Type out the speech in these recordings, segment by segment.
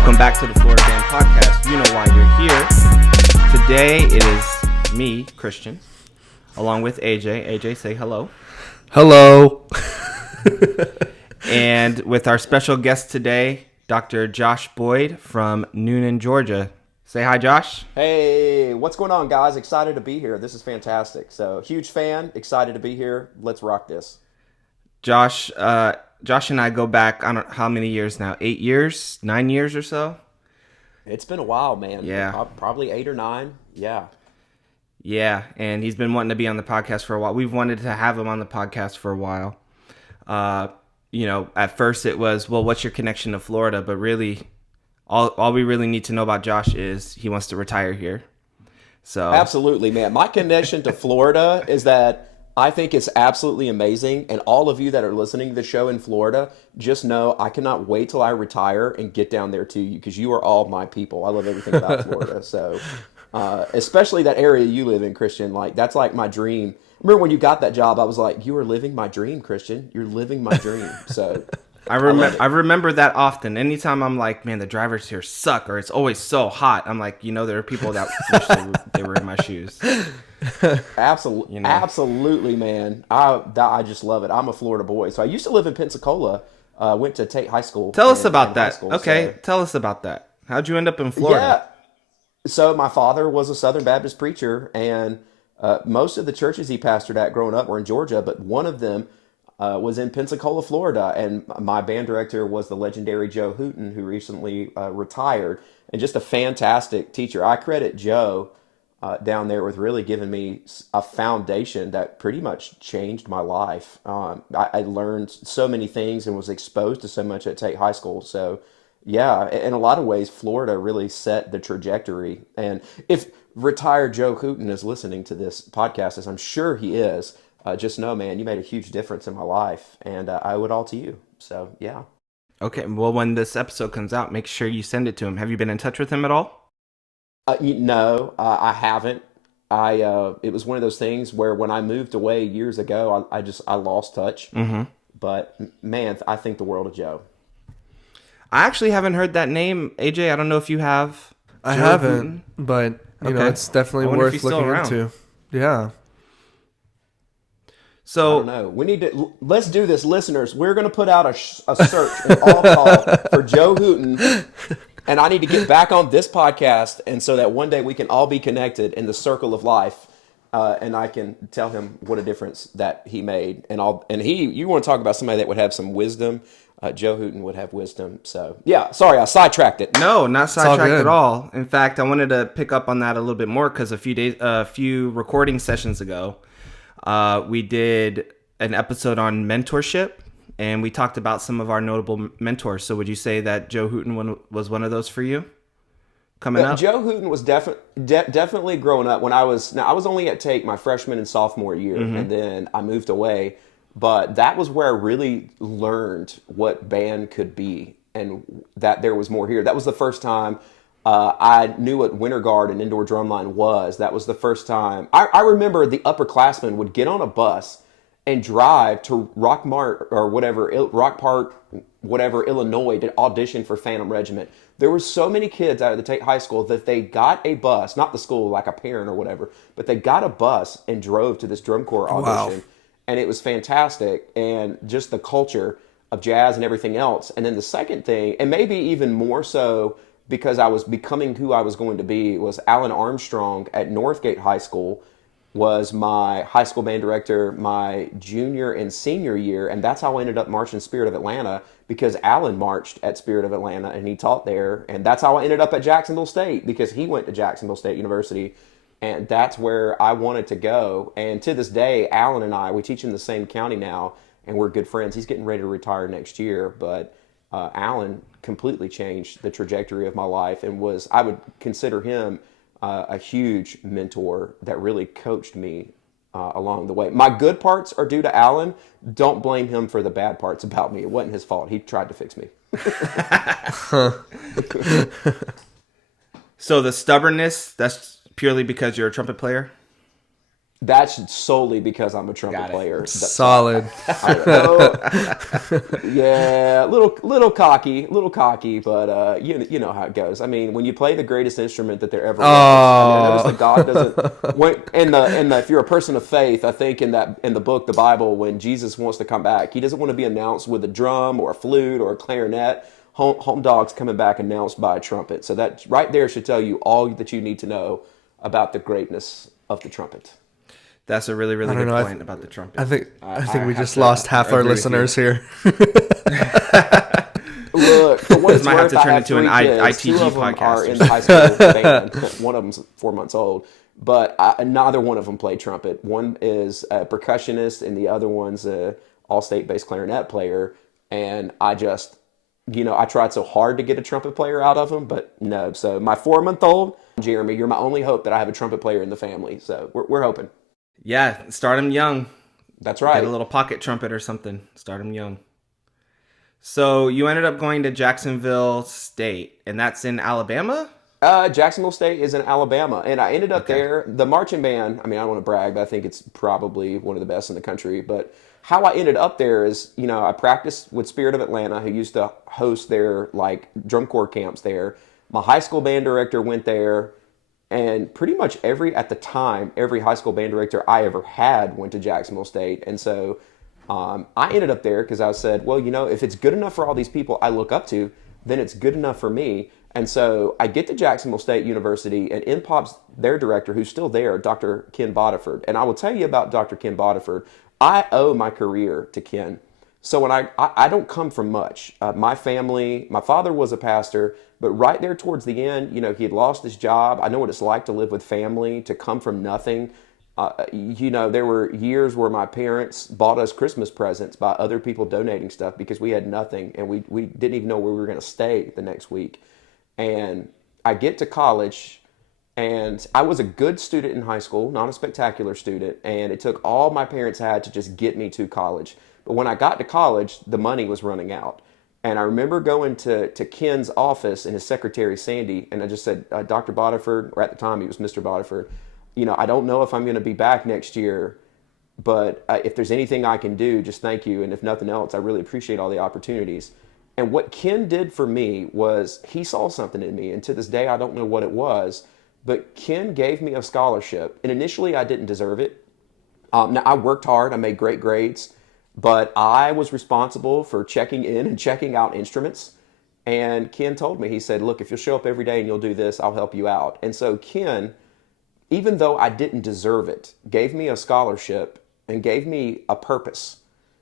Welcome back to the Florida Band Podcast. You know why you're here. Today it is me, Christian, along with AJ. AJ, say hello. Hello. And with our special guest today, Dr. Josh Boyd from Noonan, Georgia. Say hi, Josh. Hey, what's going on, guys? Excited to be here. This is fantastic. So, huge fan, excited to be here. Let's rock this. Josh and I go back, I don't know how many years now, 8 years, 9 years or so? It's been a while, man. Yeah. Probably 8 or 9. Yeah. Yeah, and he's been wanting to be on the podcast for a while. We've wanted to have him on the podcast for a while. At first it was, well, what's your connection to Florida? But really, all we really need to know about Josh is he wants to retire here. So Absolutely, man. My connection to Florida is that I think it's absolutely amazing. And all of you that are listening to the show in Florida, just know I cannot wait till I retire and get down there to you because you are all my people. I love everything about Florida. So, especially that area you live in, Christian, like that's like my dream. Remember when you got that job, I was like, you are living my dream, Christian. You're living my dream. So I remember that often. Anytime I'm like, man, the drivers here suck, or it's always so hot. I'm like, there are people that wish they were in my shoes. Absolutely, absolutely, man. I just love it. I'm a Florida boy, so I used to live in Pensacola. Went to Tate High School. Tell us about that. Tell us about that. How'd you end up in Florida? Yeah. So my father was a Southern Baptist preacher, and most of the churches he pastored at growing up were in Georgia, but one of them was in Pensacola, Florida, and my band director was the legendary Joe Hooten, who recently retired, and just a fantastic teacher. I credit Joe down there with really giving me a foundation that pretty much changed my life. I learned so many things and was exposed to so much at Tate High School. So, yeah, in a lot of ways, Florida really set the trajectory. And if retired Joe Hooten is listening to this podcast, as I'm sure he is, just know, man, you made a huge difference in my life, and I owe it all to you. So, yeah. Okay, well, when this episode comes out, make sure you send it to him. Have you been in touch with him at all? No, I haven't. It was one of those things where when I moved away years ago, I lost touch. Mm-hmm. But man, I think the world of Joe. I actually haven't heard that name, AJ. I don't know if you have. I haven't, but you know, it's definitely worth looking into. Yeah. So I don't know. We need to let's do this, listeners. We're going to put out a search and all call for Joe Hooten. And I need to get back on this podcast, and so that one day we can all be connected in the circle of life, and I can tell him what a difference that he made. You want to talk about somebody that would have some wisdom? Joe Hooten would have wisdom. So yeah, sorry, I sidetracked it. No, not sidetracked at all. In fact, I wanted to pick up on that a little bit more because a few recording sessions ago, we did an episode on mentorship. And we talked about some of our notable mentors. So would you say that Joe Hooten was one of those for you coming up? Joe Hooten was definitely growing up. I was only at Tate my freshman and sophomore year, Mm-hmm. and then I moved away. But that was where I really learned what band could be and that there was more here. That was the first time I knew what Winter Guard and indoor drumline was. That was the first time. I remember the upperclassmen would get on a bus and drive to Rockmart or Rockport, Illinois, to audition for Phantom Regiment. There were so many kids out of the Tate High School that they got a bus, not the school, like a parent or whatever, but they got a bus and drove to this drum corps audition. Wow. And it was fantastic, and just the culture of jazz and everything else. And then the second thing, and maybe even more so because I was becoming who I was going to be, was Alan Armstrong at Northgate High School was my high school band director my junior and senior year, and that's how I ended up marching Spirit of Atlanta, because Alan marched at Spirit of Atlanta and he taught there, and that's how I ended up at Jacksonville State, because he went to Jacksonville State University, and that's where I wanted to go. And to this day, Alan and we teach in the same county now, and we're good friends. He's getting ready to retire next year, but Alan completely changed the trajectory of my life, and I would consider him a huge mentor that really coached me along the way. My good parts are due to Alan. Don't blame him for the bad parts about me. It wasn't his fault. He tried to fix me. So the stubbornness, that's purely because you're a trumpet player? That's solely because I'm a trumpet player. Solid. Yeah, little cocky, but you know how it goes. I mean, when you play the greatest instrument that there ever was, I mean, I notice that God doesn't. If you're a person of faith, I think in the book, the Bible, when Jesus wants to come back, he doesn't want to be announced with a drum or a flute or a clarinet. Home dog's coming back announced by a trumpet. So that right there should tell you all that you need to know about the greatness of the trumpet. That's a really, really good point about the trumpet. I think we just lost half our listeners here. Look, for what it's might worth, have to turn I have into an three kids. ITG Two of them podcast are in the high school band. One of them's 4 months old, but neither one of them play trumpet. One is a percussionist, and the other one's a all-state bass clarinet player. And I just, I tried so hard to get a trumpet player out of them, but no. So my 4-month-old, Jeremy, you're my only hope that I have a trumpet player in the family. So we're hoping. Yeah, start them young. That's right. Get a little pocket trumpet or something. Start them young. So you ended up going to Jacksonville State, and that's in Alabama? Jacksonville State is in Alabama, and I ended up there. The marching band, I mean, I don't want to brag, but I think it's probably one of the best in the country. But how I ended up there is, I practiced with Spirit of Atlanta, who used to host their, drum corps camps there. My high school band director went there, and pretty much every high school band director I ever had went to Jacksonville State. And so I ended up there because I said, well, if it's good enough for all these people I look up to, then it's good enough for me. And so I get to Jacksonville State University, and in pops their director, who's still there, Dr. Ken Bodiford. And I will tell you about Dr. Ken Bodiford. I owe my career to Ken. So when I don't come from much. My family, my father was a pastor, but right there towards the end, he had lost his job. I know what it's like to live with family, to come from nothing. There were years where my parents bought us Christmas presents by other people donating stuff because we had nothing, and we didn't even know where we were going to stay the next week. And I get to college, and I was a good student in high school, not a spectacular student, and it took all my parents had to just get me to college. But when I got to college, the money was running out. And I remember going to Ken's office and his secretary, Sandy, and I just said, Dr. Bodiford, or at the time he was Mr. Bodiford, I don't know if I'm going to be back next year, but if there's anything I can do, just thank you. And if nothing else, I really appreciate all the opportunities. And what Ken did for me was he saw something in me. And to this day, I don't know what it was, but Ken gave me a scholarship. And initially, I didn't deserve it. Now, I worked hard. I made great grades. But I was responsible for checking in and checking out instruments. And Ken told me, he said, look, if you'll show up every day and you'll do this, I'll help you out. And so Ken, even though I didn't deserve it, gave me a scholarship and gave me a purpose,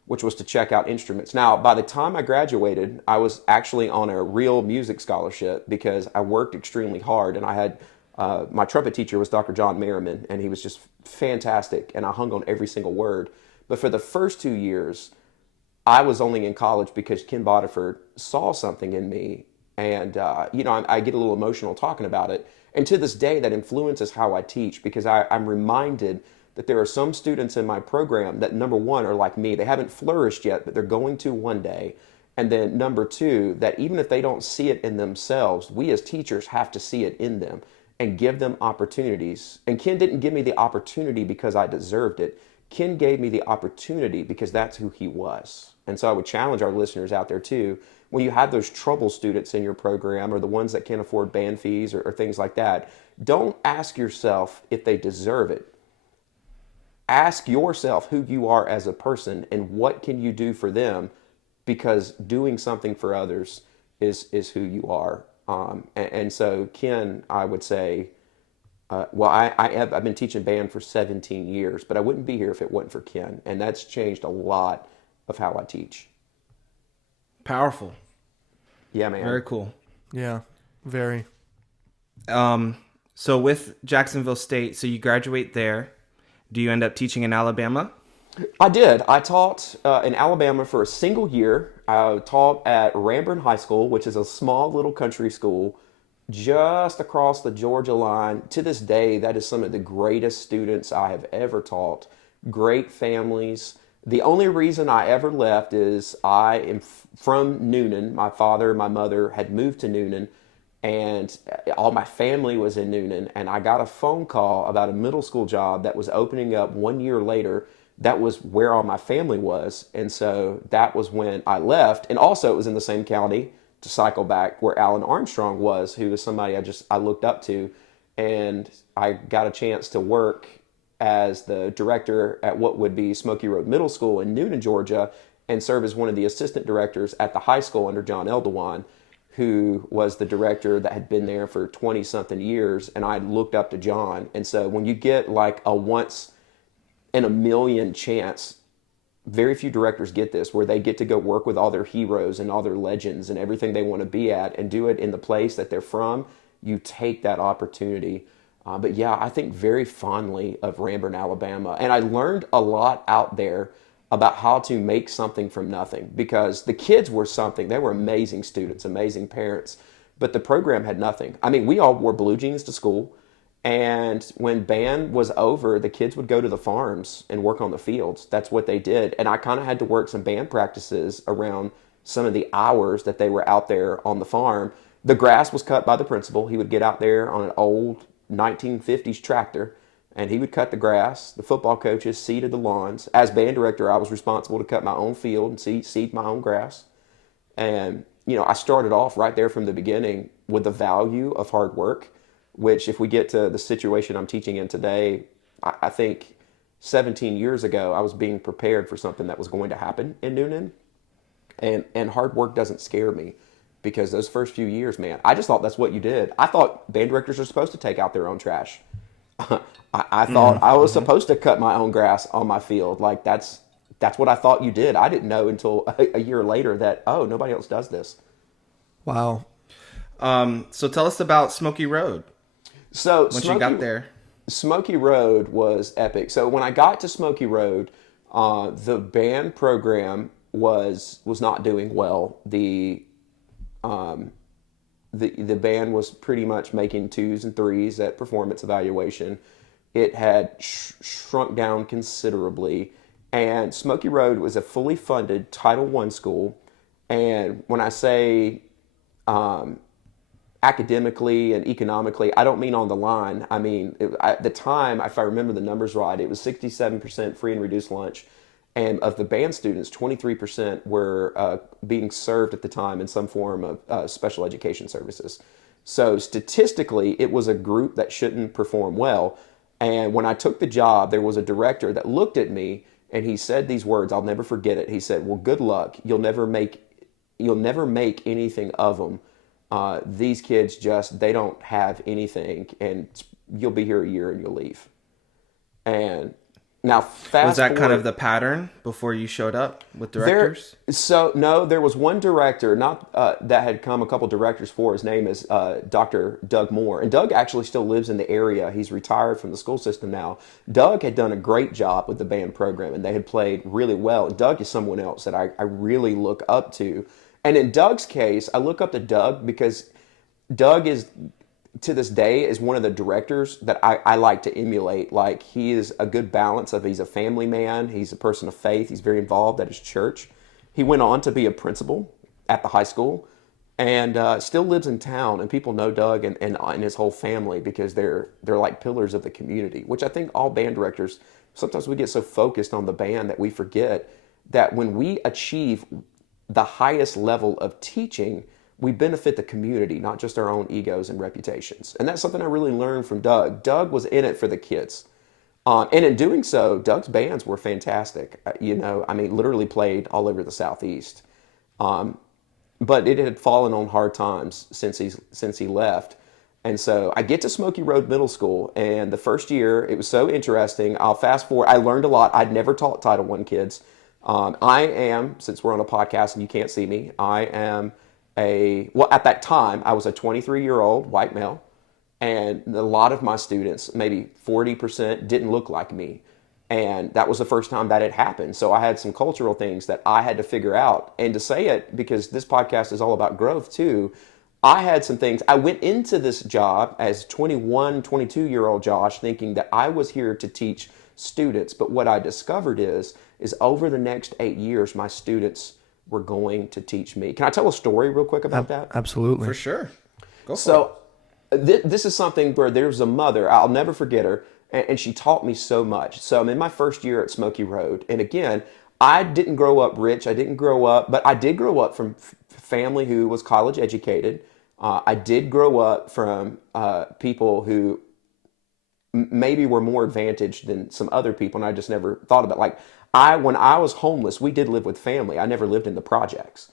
which was to check out instruments. Now, by the time I graduated, I was actually on a real music scholarship because I worked extremely hard. And I had, my trumpet teacher was Dr. John Merriman, and he was just fantastic. And I hung on every single word. But for the first 2 years, I was only in college because Ken Bodiford saw something in me. And, I get a little emotional talking about it. And to this day, that influences how I teach because I'm reminded that there are some students in my program that, number one, are like me. They haven't flourished yet, but they're going to one day. And then number two, that even if they don't see it in themselves, we as teachers have to see it in them and give them opportunities. And Ken didn't give me the opportunity because I deserved it. Ken gave me the opportunity because that's who he was. And so I would challenge our listeners out there too, when you have those trouble students in your program or the ones that can't afford band fees or things like that, don't ask yourself if they deserve it. Ask yourself who you are as a person and what can you do for them, because doing something for others is who you are. And so Ken, I would say, I've been teaching band for 17 years, but I wouldn't be here if it wasn't for Ken. And that's changed a lot of how I teach. Powerful. Yeah, man. Very cool. Yeah, very. So with Jacksonville State, so you graduate there. Do you end up teaching in Alabama? I did. I taught in Alabama for a single year. I taught at Ramburn High School, which is a small little country school just across the Georgia line. To this day, that is some of the greatest students I have ever taught. Great families. The only reason I ever left is I am from Noonan. My father and my mother had moved to Noonan, and all my family was in Noonan, and I got a phone call about a middle school job that was opening up 1 year later. That was where all my family was, and so that was when I left. And also, it was in the same county, to cycle back, where Alan Armstrong was, who was somebody I looked up to, and I got a chance to work as the director at what would be Smoky Road Middle School in Noonan, Georgia, and serve as one of the assistant directors at the high school under John Eldewan, who was the director that had been there for 20 something years. And I looked up to John. And so when you get like a once in a million chance, very few directors get this, where they get to go work with all their heroes and all their legends and everything they want to be at and do it in the place that they're from. You take that opportunity. But yeah, I think very fondly of Ranburne, Alabama. And I learned a lot out there about how to make something from nothing, because the kids were something. They were amazing students, amazing parents, but the program had nothing. I mean, we all wore blue jeans to school. And when band was over, the kids would go to the farms and work on the fields. That's what they did. And I kind of had to work some band practices around some of the hours that they were out there on the farm. The grass was cut by the principal. He would get out there on an old 1950s tractor, and he would cut the grass. The football coaches seeded the lawns. As band director, I was responsible to cut my own field and seed my own grass. And, I started off right there from the beginning with the value of hard work, which, if we get to the situation I'm teaching in today, I think 17 years ago, I was being prepared for something that was going to happen in Noonan. And hard work doesn't scare me, because those first few years, man, I just thought that's what you did. I thought band directors are supposed to take out their own trash. I thought I was supposed to cut my own grass on my field. Like, that's what I thought you did. I didn't know until a year later that, oh, nobody else does this. Wow. So tell us about Smoky Road. So once you got there, Smoky Road was epic. So when I got to Smoky Road, the band program was not doing well. The band was pretty much making 2s and 3s at performance evaluation. It had shrunk down considerably, and Smoky Road was a fully funded Title I school. And when I say academically and economically, I don't mean on the line. I mean, at the time, if I remember the numbers right, it was 67% free and reduced lunch. And of the band students, 23% were being served at the time in some form of special education services. So statistically, it was a group that shouldn't perform well. And when I took the job, there was a director that looked at me and he said these words. I'll never forget it. He said, "Well, good luck. You'll never make anything of them. These kids they don't have anything, and you'll be here a year and you'll leave." And now, was that kind of the pattern before you showed up with directors? No, there was one director, not that had come a couple directors for. His name is Dr. Doug Moore. And Doug actually still lives in the area. He's retired from the school system now. Doug had done a great job with the band program, and they had played really well. Doug is someone else that I really look up to. And in Doug's case, I look up to Doug because Doug is, to this day, is one of the directors that I like to emulate. Like, he is a good balance of, he's a family man, he's a person of faith, he's very involved at his church. He went on to be a principal at the high school, and still lives in town, and people know Doug and his whole family because they're like pillars of the community, which I think all band directors, sometimes we get so focused on the band that we forget that when we achieve the highest level of teaching, we benefit the community, not just our own egos and reputations. And that's something I really learned from Doug. Doug was in it for the kids. And in doing so, Doug's bands were fantastic. Literally played all over the Southeast. But it had fallen on hard times since he left. And so I get to Smoky Road Middle School, and the first year, it was so interesting. I'll fast forward. I learned a lot. I'd never taught Title I kids. I am, since we're on a podcast and you can't see me, I am at that time, I was a 23-year-old white male, and a lot of my students, maybe 40%, didn't look like me. And that was the first time that had happened. So I had some cultural things that I had to figure out. And to say it, because this podcast is all about growth too, I had some things. I went into this job as 21, 22-year-old Josh thinking that I was here to teach students. But what I discovered is over the next 8 years, my students were going to teach me. Can I tell a story real quick about that? Absolutely. For sure. Go for it. So this is something where there's a mother, I'll never forget her, and she taught me so much. So I'm in my first year at Smoky Road. And again, I didn't grow up rich. I didn't grow up, but I did grow up from family who was college educated. I did grow up from people who maybe were more advantaged than some other people, and I just never thought about it. Like when I was homeless, we did live with family. I never lived in the projects.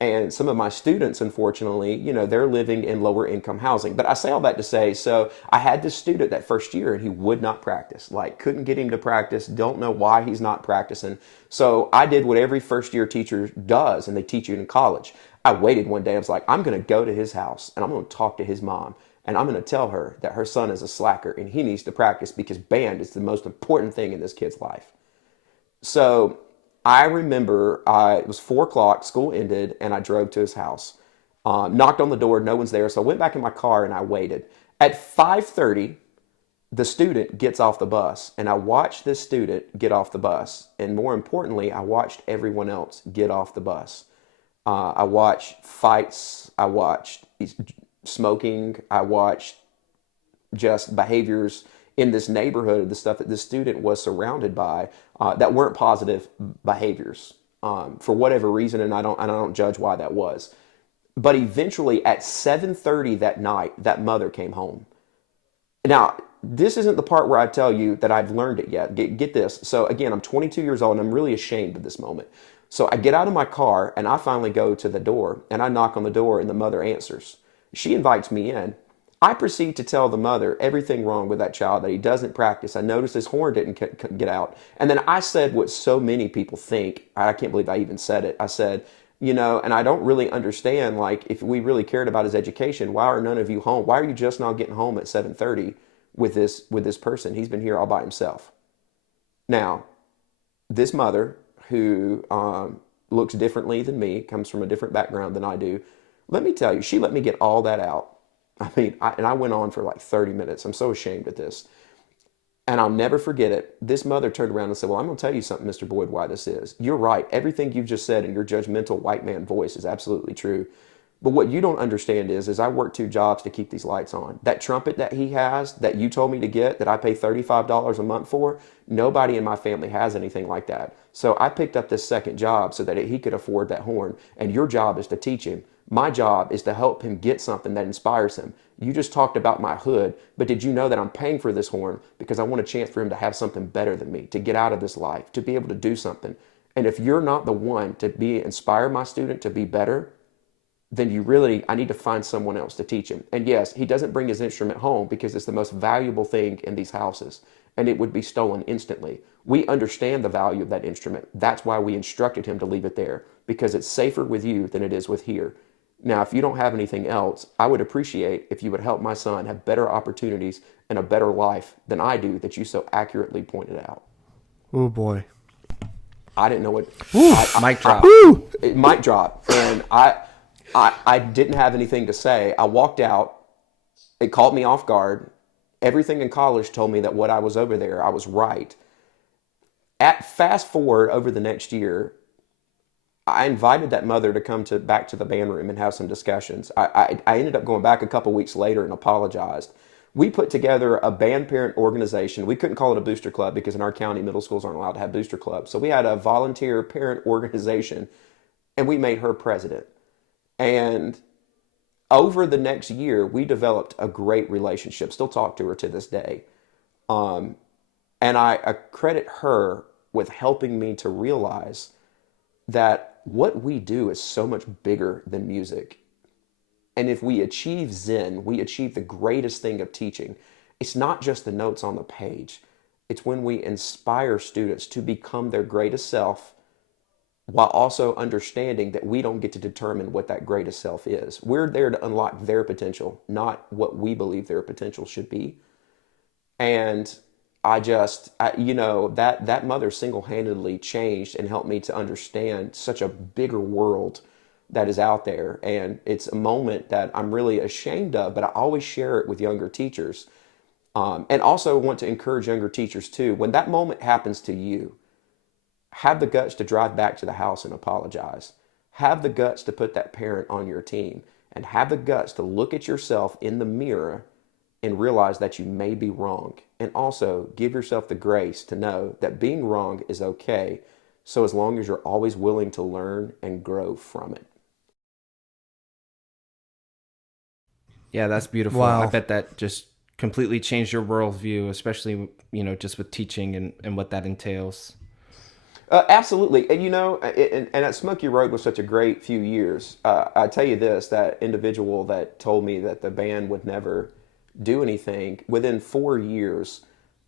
And some of my students, unfortunately, they're living in lower income housing. But I say all that to say, so I had this student that first year and he would not practice, like couldn't get him to practice, don't know why he's not practicing. So I did what every first year teacher does, and they teach you in college. I waited one day, I was like, I'm going to go to his house and I'm going to talk to his mom. And I'm going to tell her that her son is a slacker and he needs to practice because band is the most important thing in this kid's life. So I remember it was 4 o'clock, school ended, and I drove to his house. Knocked on the door, no one's there. So I went back in my car and I waited. At 5:30, the student gets off the bus, and I watched this student get off the bus. And more importantly, I watched everyone else get off the bus. I watched fights. I watched smoking. I watched just behaviors in this neighborhood, the stuff that this student was surrounded by that weren't positive behaviors for whatever reason, and I don't judge why that was. But eventually, at 7:30 that night, that mother came home. Now, this isn't the part where I tell you that I've learned it yet. Get this. So again, I'm 22 years old, and I'm really ashamed of this moment. So I get out of my car, and I finally go to the door, and I knock on the door, and the mother answers. She invites me in. I proceed to tell the mother everything wrong with that child, that he doesn't practice. I noticed his horn didn't get out. And then I said what so many people think. I can't believe I even said it. I said, and I don't really understand, like, if we really cared about his education, why are none of you home? Why are you just not getting home at 7:30 with this person? He's been here all by himself. Now, this mother, who looks differently than me, comes from a different background than I do, let me tell you, she let me get all that out. I mean, I went on for like 30 minutes. I'm so ashamed of this. And I'll never forget it. This mother turned around and said, well, I'm going to tell you something, Mr. Boyd, why this is. You're right. Everything you've just said in your judgmental white man voice is absolutely true. But what you don't understand is I work 2 jobs to keep these lights on. That trumpet that he has, that you told me to get, that I pay $35 a month for, nobody in my family has anything like that. So I picked up this second job so that he could afford that horn. And your job is to teach him. My job is to help him get something that inspires him. You just talked about my hood, but did you know that I'm paying for this horn because I want a chance for him to have something better than me, to get out of this life, to be able to do something. And if you're not the one to inspire my student to be better, then I need to find someone else to teach him. And yes, he doesn't bring his instrument home because it's the most valuable thing in these houses, and it would be stolen instantly. We understand the value of that instrument. That's why we instructed him to leave it there, because it's safer with you than it is with here. Now, if you don't have anything else, I would appreciate if you would help my son have better opportunities and a better life than I do, that you so accurately pointed out. Oh, boy. I didn't know what... Mic drop. Mic drop. And I didn't have anything to say. I walked out. It caught me off guard. Everything in college told me that what I was over there, I was right. Fast forward over the next year, I invited that mother to come back to the band room and have some discussions. I ended up going back a couple weeks later and apologized. We put together a band parent organization. We couldn't call it a booster club because in our county, middle schools aren't allowed to have booster clubs. So we had a volunteer parent organization, and we made her president. And over the next year, we developed a great relationship. Still talk to her to this day. And I credit her with helping me to realize that what we do is so much bigger than music. And if we achieve Zen, we achieve the greatest thing of teaching. It's not just the notes on the page. It's when we inspire students to become their greatest self, while also understanding that we don't get to determine what that greatest self is. We're there to unlock their potential, not what we believe their potential should be. And that mother single-handedly changed and helped me to understand such a bigger world that is out there. And it's a moment that I'm really ashamed of, but I always share it with younger teachers. And also want to encourage younger teachers too. When that moment happens to you, have the guts to drive back to the house and apologize. Have the guts to put that parent on your team. and have the guts to look at yourself in the mirror and realize that you may be wrong. And also give yourself the grace to know that being wrong is okay. So as long as you're always willing to learn and grow from it. Yeah, that's beautiful. Wow. I bet that just completely changed your worldview, especially, just with teaching and what that entails. Absolutely. And and at Smoky Road was such a great few years. I tell you this, that individual that told me that the band would never do anything, within 4 years,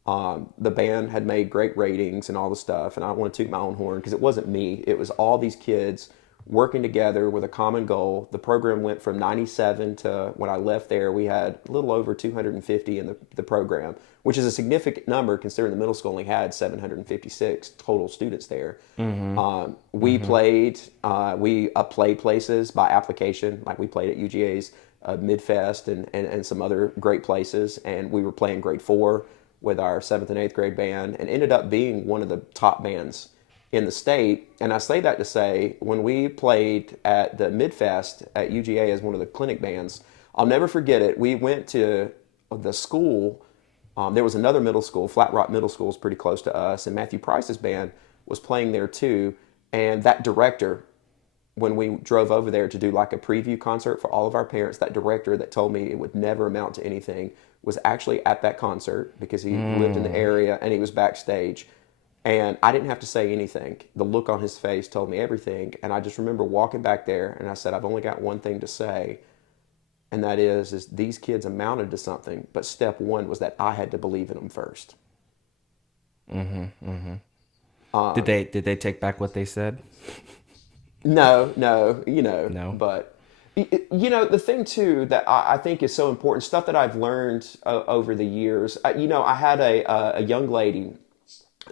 the band had made great ratings and all the stuff. And I don't want to toot my own horn because it wasn't me. It was all these kids working together with a common goal. The program went from 97 to when I left there, we had a little over 250 in the program, which is a significant number considering the middle school only had 756 total students there. We played, we played places by application, like we played at UGA's Midfest and some other great places. And we were playing grade 4 with our 7th and 8th grade band and ended up being one of the top bands in the state. And I say that to say, when we played at the Midfest at UGA as one of the clinic bands, I'll never forget it. We went to the school. There was another middle school, Flat Rock Middle School is pretty close to us, and Matthew Price's band was playing there too. And that director, when we drove over there to do like a preview concert for all of our parents, that director that told me it would never amount to anything was actually at that concert because he lived in the area and he was backstage. And I didn't have to say anything. The look on his face told me everything. And I just remember walking back there and I said, I've only got one thing to say. And that is these kids amounted to something. But step one was that I had to believe in them first. Did they take back what they said? No. No. But, the thing too that I think is so important, stuff that I've learned over the years. I had a young lady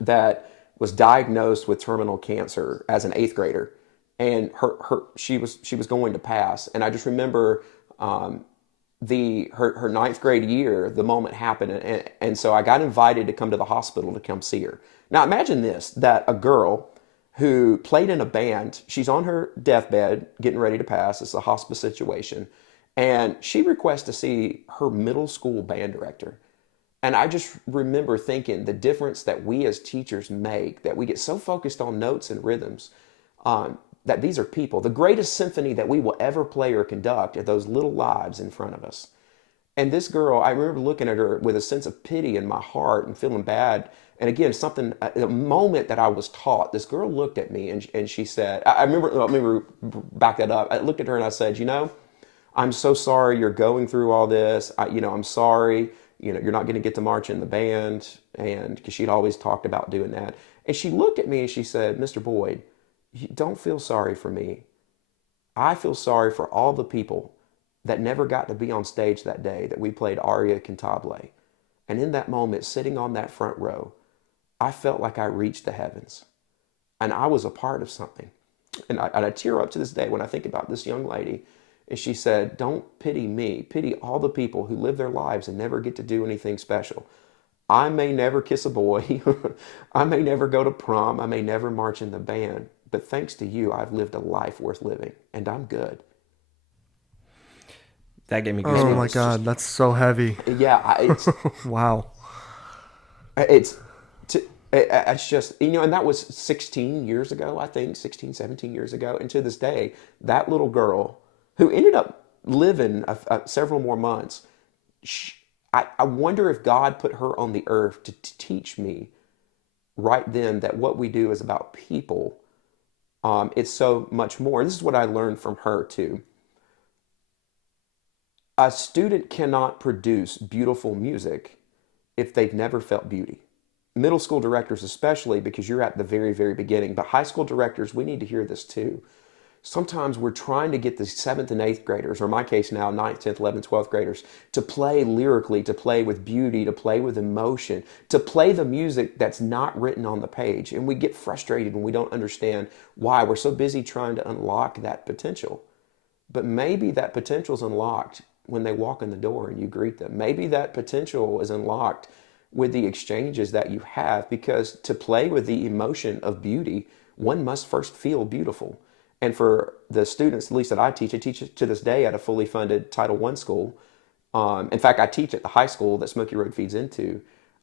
that was diagnosed with terminal cancer as an 8th grader, and she was going to pass. And I just remember her 9th grade year, the moment happened, and so I got invited to come to the hospital to come see her. Now imagine this: that a girl who played in a band, she's on her deathbed, getting ready to pass. It's a hospice situation, and she requests to see her middle school band director. And I just remember thinking the difference that we as teachers make, that we get so focused on notes and rhythms, that these are people. The greatest symphony that we will ever play or conduct are those little lives in front of us. And this girl, I remember looking at her with a sense of pity in my heart and feeling bad. And again, a moment that I was taught, this girl looked at me and she said, let me back that up. I looked at her and I said, I'm so sorry you're going through all this. I'm sorry. You're not going to get to march in the band, and because she'd always talked about doing that. And she looked at me and she said, Mr. Boyd, don't feel sorry for me. I feel sorry for all the people that never got to be on stage that day that we played Aria Cantabile. And in that moment, sitting on that front row, I felt like I reached the heavens, and I was a part of something. And I tear up to this day when I think about this young lady. And she said, don't pity me. Pity all the people who live their lives and never get to do anything special. I may never kiss a boy. I may never go to prom. I may never march in the band. But thanks to you, I've lived a life worth living. And I'm good. That gave me goosebumps. Oh my God, that's so heavy. Yeah. Wow. It's just, and that was 16 years ago, I think, 16, 17 years ago. And to this day, that little girl who ended up living several more months, I wonder if God put her on the earth to teach me right then that what we do is about people. It's so much more. And this is what I learned from her too. A student cannot produce beautiful music if they've never felt beauty. Middle school directors especially, because you're at the very, very beginning. But high school directors, we need to hear this too. Sometimes we're trying to get the 7th and 8th graders, or in my case now, 9th, 10th, 11th, 12th graders, to play lyrically, to play with beauty, to play with emotion, to play the music that's not written on the page. And we get frustrated when we don't understand why. We're so busy trying to unlock that potential. But maybe that potential is unlocked when they walk in the door and you greet them. Maybe that potential is unlocked with the exchanges that you have, because to play with the emotion of beauty, one must first feel beautiful. And for the students, at least that I teach it to this day at a fully funded Title I school. In fact, I teach at the high school that Smoky Road feeds into.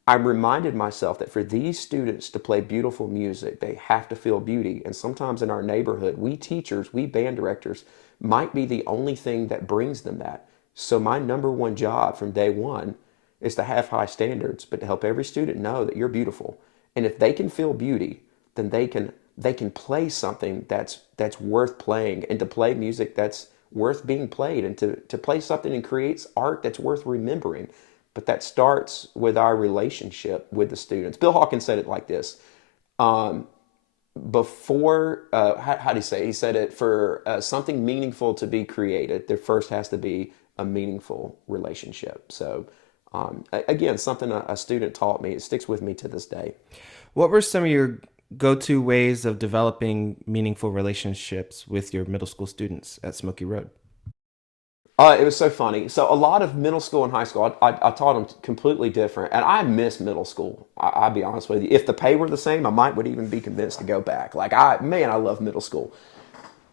I reminded myself that for these students to play beautiful music, they have to feel beauty. And sometimes in our neighborhood, we teachers, we band directors might be the only thing that brings them that. So my number one job from day one is to have high standards, but to help every student know that you're beautiful. And if they can feel beauty, then they can play something that's worth playing, and to play music that's worth being played, and to play something and creates art that's worth remembering. But that starts with our relationship with the students. Bill Hawkins said it like this. Before, how do you say? He said it, for something meaningful to be created, there first has to be a meaningful relationship. So, again, something a student taught me. It sticks with me to this day. What were some of your go-to ways of developing meaningful relationships with your middle school students at Smoky Road? It was so funny. So a lot of middle school and high school, I taught them completely different, and I miss middle school. I'll be honest with you. If the pay were the same, I would even be convinced to go back. Like I love middle school.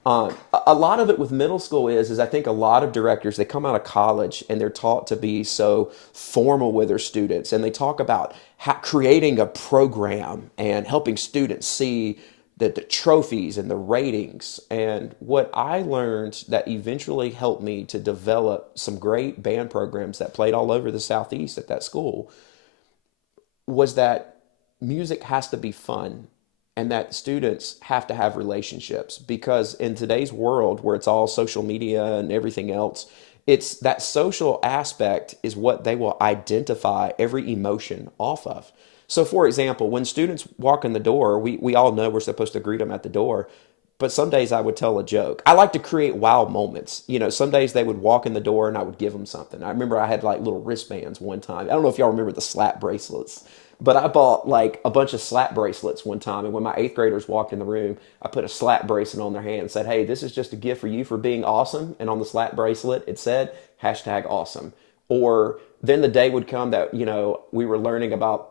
A lot of it with middle school is I think a lot of directors, they come out of college and they're taught to be so formal with their students, and they talk about creating a program and helping students see the trophies and the ratings. And what I learned that eventually helped me to develop some great band programs that played all over the Southeast at that school was that music has to be fun, and that students have to have relationships, because in today's world where it's all social media and everything else, it's that social aspect is what they will identify every emotion off of. So for example, when students walk in the door, we all know we're supposed to greet them at the door. But some days I would tell a joke. I like to create wow moments. Some days they would walk in the door and I would give them something. I remember I had like little wristbands one time. I don't know if y'all remember the slap bracelets, but I bought like a bunch of slap bracelets one time. And when my eighth graders walked in the room, I put a slap bracelet on their hand and said, "Hey, this is just a gift for you for being awesome." And on the slap bracelet, it said #awesome. Or then the day would come that, we were learning about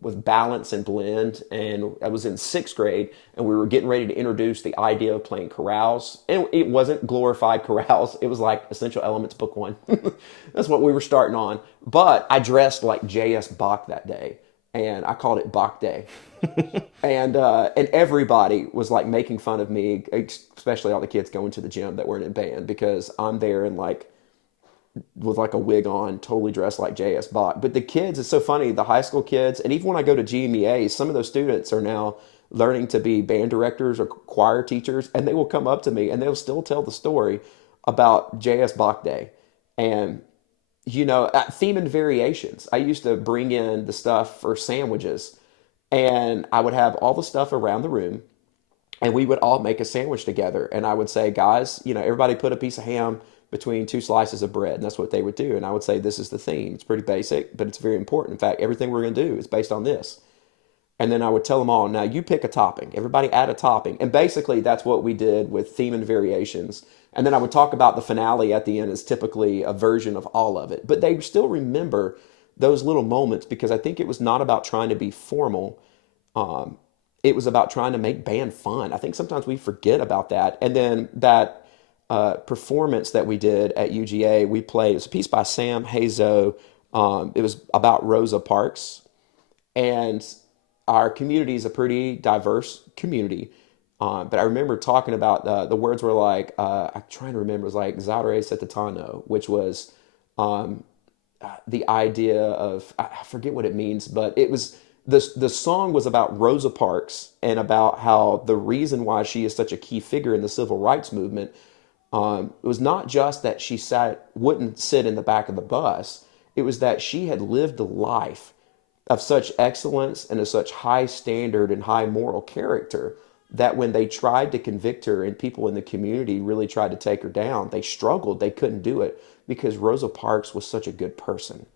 with balance and blend, and I was in sixth grade, and we were getting ready to introduce the idea of playing chorales. And it wasn't glorified chorales, it was like Essential Elements Book 1. That's what we were starting on. But I dressed like J.S. Bach that day, and I called it Bach Day. And everybody was like making fun of me, especially all the kids going to the gym that weren't in band, because I'm there and like with like a wig on, totally dressed like J.S. Bach. But the kids, it's so funny, the high school kids, and even when I go to GMEA, some of those students are now learning to be band directors or choir teachers, and they will come up to me and they'll still tell the story about J.S. Bach Day. And, at Theme and Variations, I used to bring in the stuff for sandwiches, and I would have all the stuff around the room, and we would all make a sandwich together. And I would say, "Guys, everybody put a piece of ham between two slices of bread." And that's what they would do. And I would say, "This is the theme. It's pretty basic, but it's very important. In fact, everything we're going to do is based on this." And then I would tell them all, "Now you pick a topping. Everybody add a topping." And basically that's what we did with Theme and Variations. And then I would talk about the finale at the end as typically a version of all of it. But they still remember those little moments, because I think it was not about trying to be formal. It was about trying to make band fun. I think sometimes we forget about that. And then that performance that we did at UGA, we played, it was a piece by Sam Hazo. It was about Rosa Parks. And our community is a pretty diverse community. But I remember talking about the words were like, I'm trying to remember, it was like Zaure Setatano, which was the idea of, I forget what it means, but it was, the song was about Rosa Parks and about how the reason why she is such a key figure in the civil rights movement, it was not just that she wouldn't sit in the back of the bus. It was that she had lived a life of such excellence and of such high standard and high moral character that when they tried to convict her and people in the community really tried to take her down, they struggled. They couldn't do it because Rosa Parks was such a good person.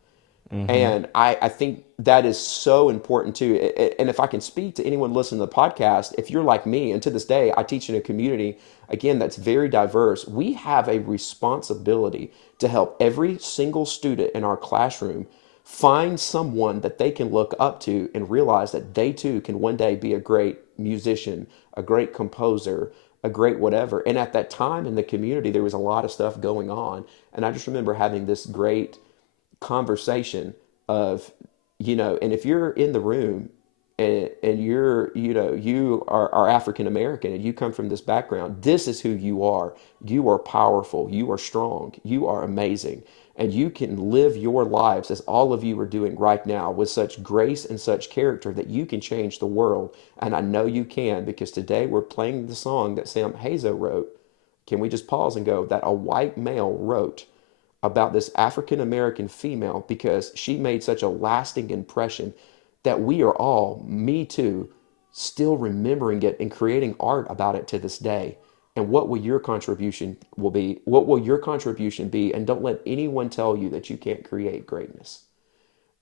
Mm-hmm. And I think that is so important too. And if I can speak to anyone listening to the podcast, if you're like me, and to this day, I teach in a community, again, that's very diverse, we have a responsibility to help every single student in our classroom find someone that they can look up to and realize that they too can one day be a great musician, a great composer, a great whatever. And at that time in the community, there was a lot of stuff going on. And I just remember having this great conversation of, and if you're in the room and you're, you are African American and you come from this background, this is who you are. You are powerful. You are strong. You are amazing. And you can live your lives as all of you are doing right now with such grace and such character that you can change the world. And I know you can, because today we're playing the song that Sam Hazo wrote. Can we just pause and go, that a white male wrote about this African American female because she made such a lasting impression that we are all, me too, still remembering it and creating art about it to this day. And what will your contribution will be? What will your contribution be? And don't let anyone tell you that you can't create greatness.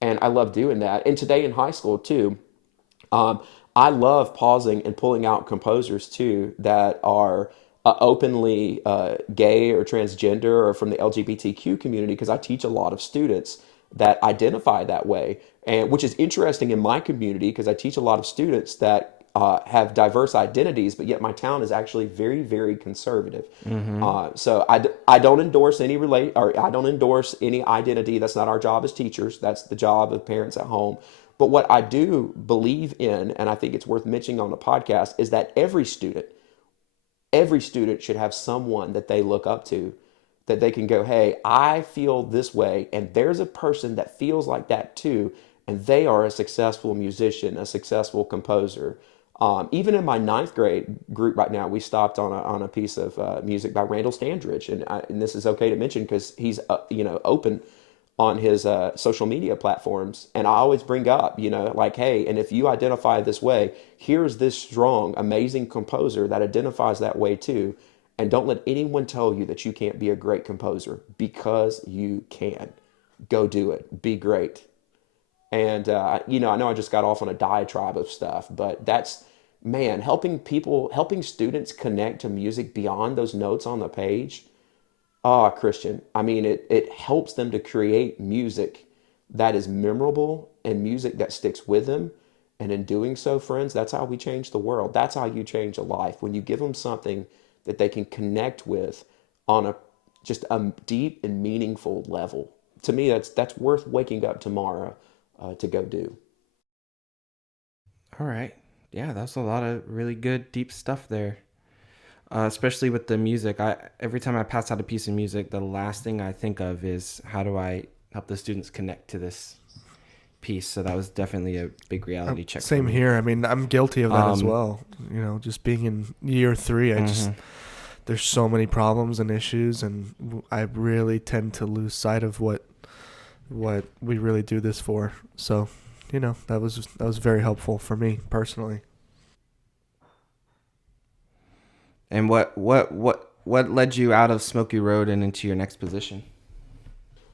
And I love doing that. And today in high school too, um, I love pausing and pulling out composers too that are openly gay or transgender or from the LGBTQ community, because I teach a lot of students that identify that way, and which is interesting in my community because I teach a lot of students that have diverse identities, but yet my town is actually very, very conservative. So I don't endorse any or I don't endorse any identity. That's not our job as teachers. That's the job of parents at home. But what I do believe in, and I think it's worth mentioning on the podcast, is that every student should have someone that they look up to, that they can go, hey, I feel this way, and there's a person that feels like that too, and they are a successful musician, a successful composer. Even in my ninth grade group right now, we stopped on a piece of music by Randall Standridge, and this is okay to mention because he's open on his social media platforms. And I always bring up, like, hey, and if you identify this way, here's this strong, amazing composer that identifies that way too. And don't let anyone tell you that you can't be a great composer, because you can. Go do it. Be great. And, I know I just got off on a diatribe of stuff, but that's, man, helping students connect to music beyond those notes on the page. Ah, Christian, I mean, it helps them to create music that is memorable and music that sticks with them. And in doing so, friends, that's how we change the world. That's how you change a life. When you give them something that they can connect with on just a deep and meaningful level. To me, that's worth waking up tomorrow to go do. All right. Yeah, that's a lot of really good, deep stuff there. Especially with the music. Every time I pass out a piece of music, the last thing I think of is how do I help the students connect to this piece. So that was definitely a big reality check. Same here. I mean, I'm guilty of that as well. Just being in year 3, there's so many problems and issues, and I really tend to lose sight of what we really do this for. So, that was very helpful for me personally. And what led you out of Smoky Road and into your next position?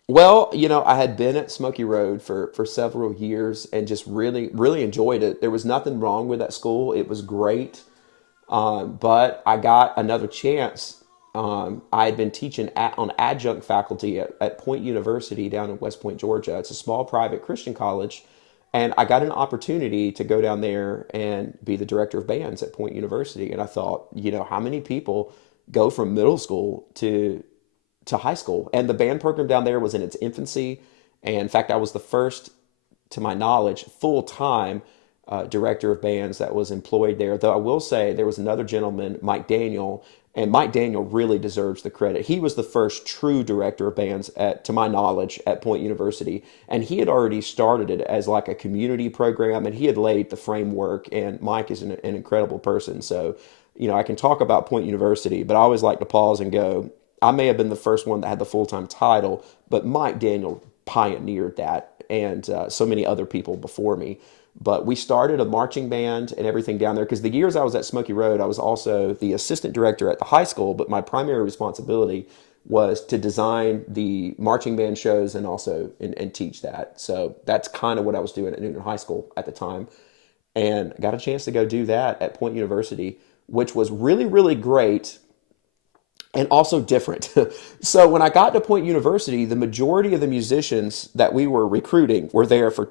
Well, I had been at Smoky Road for several years and just really, really enjoyed it. There was nothing wrong with that school. It was great. But I got another chance. I had been teaching on adjunct faculty at Point University down in West Point, Georgia. It's a small private Christian college. And I got an opportunity to go down there and be the director of bands at Point University. And I thought, how many people go from middle school to high school? And the band program down there was in its infancy. And in fact, I was the first, to my knowledge, full-time director of bands that was employed there. Though I will say there was another gentleman, Mike Daniel, and Mike Daniel really deserves the credit. He was the first true director of bands, to my knowledge, at Point University. And he had already started it as like a community program, and he had laid the framework. And Mike is an incredible person. So, I can talk about Point University, but I always like to pause and go, I may have been the first one that had the full-time title, but Mike Daniel pioneered that, and so many other people before me. But we started a marching band and everything down there, because the years I was at Smoky Road, I was also the assistant director at the high school, but my primary responsibility was to design the marching band shows and also and teach that. So that's kind of what I was doing at Newton High School at the time. And got a chance to go do that at Point University, which was really, really great and also different. So when I got to Point University, the majority of the musicians that we were recruiting were there for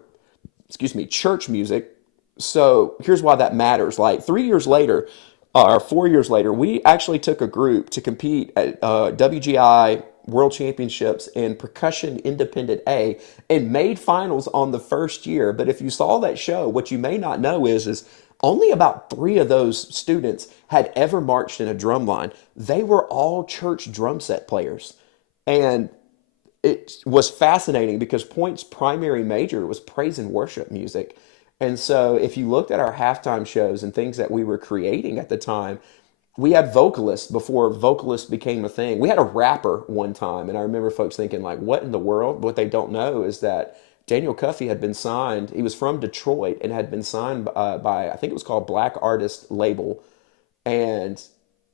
church music. So here's why that matters. Like 3 years later, or 4 years later, we actually took a group to compete at WGI World Championships in percussion independent A and made finals on the first year. But if you saw that show, what you may not know is only about three of those students had ever marched in a drum line. They were all church drum set players. And it was fascinating because Point's primary major was praise and worship music. And so if you looked at our halftime shows and things that we were creating at the time, we had vocalists before vocalists became a thing. We had a rapper one time, and I remember folks thinking, like, what in the world? What they don't know is that Daniel Cuffey had been signed. He was from Detroit and had been signed by I think it was called Black Artist Label, and